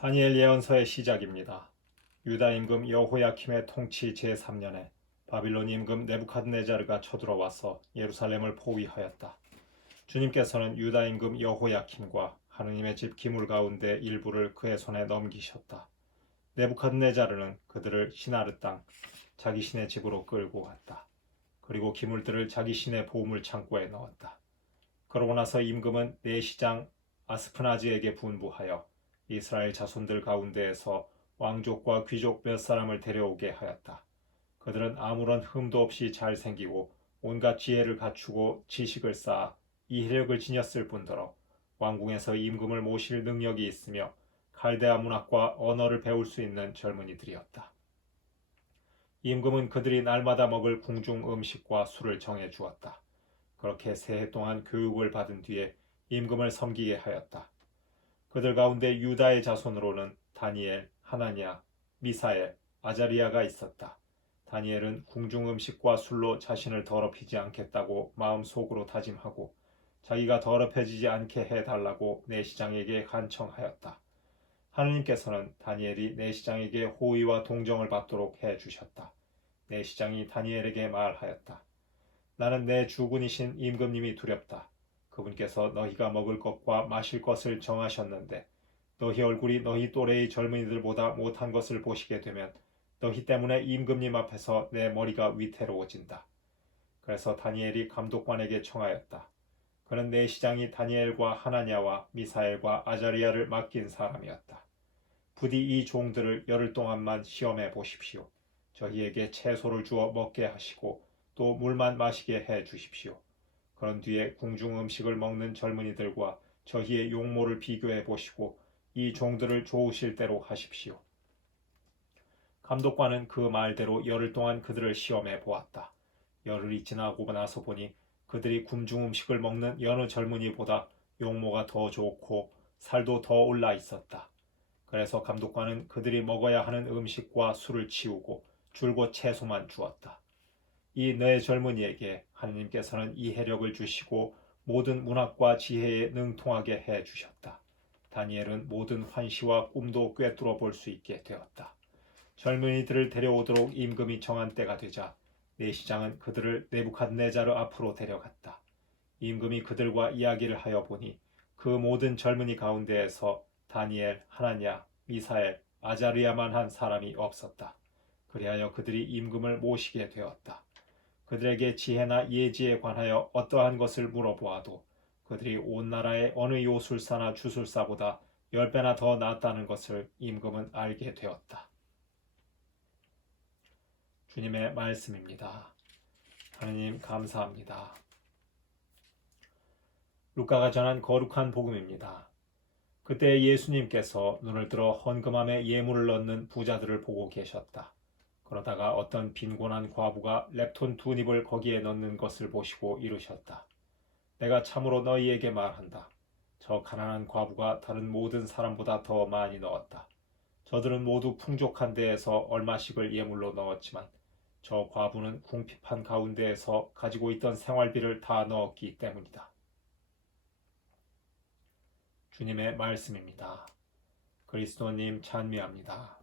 다니엘 예언서의 시작입니다. 유다 임금 여호야킴의 통치 제3년에 바빌론 임금 네부카드네자르가 쳐들어와서 예루살렘을 포위하였다. 주님께서는 유다 임금 여호야킴과 하느님의 집 기물 가운데 일부를 그의 손에 넘기셨다. 네부카드네자르는 그들을 시나르 땅 자기 신의 집으로 끌고 갔다. 그리고 기물들을 자기 신의 보물 창고에 넣었다. 그러고 나서 임금은 내시장 아스프나즈에게 분부하여 이스라엘 자손들 가운데에서 왕족과 귀족 몇 사람을 데려오게 하였다. 그들은 아무런 흠도 없이 잘생기고 온갖 지혜를 갖추고 지식을 쌓아 이해력을 지녔을 뿐더러 왕궁에서 임금을 모실 능력이 있으며 칼데아 문학과 언어를 배울 수 있는 젊은이들이었다. 임금은 그들이 날마다 먹을 궁중 음식과 술을 정해 주었다. 그렇게 새해 동안 교육을 받은 뒤에 임금을 섬기게 하였다. 그들 가운데 유다의 자손으로는 다니엘, 하나냐, 미사엘, 아자리아가 있었다. 다니엘은 궁중 음식과 술로 자신을 더럽히지 않겠다고 마음속으로 다짐하고 자기가 더럽혀지지 않게 해달라고 내시장에게 간청하였다. 하느님께서는 다니엘이 내시장에게 호의와 동정을 받도록 해 주셨다. 내시장이 다니엘에게 말하였다. 나는 내 주군이신 임금님이 두렵다. 그분께서 너희가 먹을 것과 마실 것을 정하셨는데 너희 얼굴이 너희 또래의 젊은이들보다 못한 것을 보시게 되면 너희 때문에 임금님 앞에서 내 머리가 위태로워진다. 그래서 다니엘이 감독관에게 청하였다. 그는 내 시장이 다니엘과 하나냐와 미사엘과 아자리아를 맡긴 사람이었다. 부디 이 종들을 열흘 동안만 시험해 보십시오. 저희에게 채소를 주어 먹게 하시고 또 물만 마시게 해 주십시오. 그런 뒤에 궁중 음식을 먹는 젊은이들과 저희의 용모를 비교해 보시고 이 종들을 좋으실 대로 하십시오. 감독관은 그 말대로 열흘 동안 그들을 시험해 보았다. 열흘이 지나고 나서 보니 그들이 궁중 음식을 먹는 여느 젊은이보다 용모가 더 좋고 살도 더 올라 있었다. 그래서 감독관은 그들이 먹어야 하는 음식과 술을 치우고 줄곧 채소만 주었다. 이네 젊은이에게 하느님께서는 이해력을 주시고 모든 문학과 지혜에 능통하게 해 주셨다. 다니엘은 모든 환시와 꿈도 꿰뚫어 볼 수 있게 되었다. 젊은이들을 데려오도록 임금이 정한 때가 되자 내시장은 그들을 네부갓네자르 앞으로 데려갔다. 임금이 그들과 이야기를 하여 보니 그 모든 젊은이 가운데에서 다니엘, 하나냐, 미사엘, 아자리아만 한 사람이 없었다. 그리하여 그들이 임금을 모시게 되었다. 그들에게 지혜나 예지에 관하여 어떠한 것을 물어보아도 그들이 온 나라의 어느 요술사나 주술사보다 열 배나 더 낫다는 것을 임금은 알게 되었다. 주님의 말씀입니다. 하느님 감사합니다. 루카가 전한 거룩한 복음입니다. 그때 예수님께서 눈을 들어 헌금함에 예물을 넣는 부자들을 보고 계셨다. 그러다가 어떤 빈곤한 과부가 랩톤 두 닙을 거기에 넣는 것을 보시고 이르셨다. 내가 참으로 너희에게 말한다. 저 가난한 과부가 다른 모든 사람보다 더 많이 넣었다. 저들은 모두 풍족한 데에서 얼마씩을 예물로 넣었지만 저 과부는 궁핍한 가운데에서 가지고 있던 생활비를 다 넣었기 때문이다. 주님의 말씀입니다. 그리스도님 찬미합니다.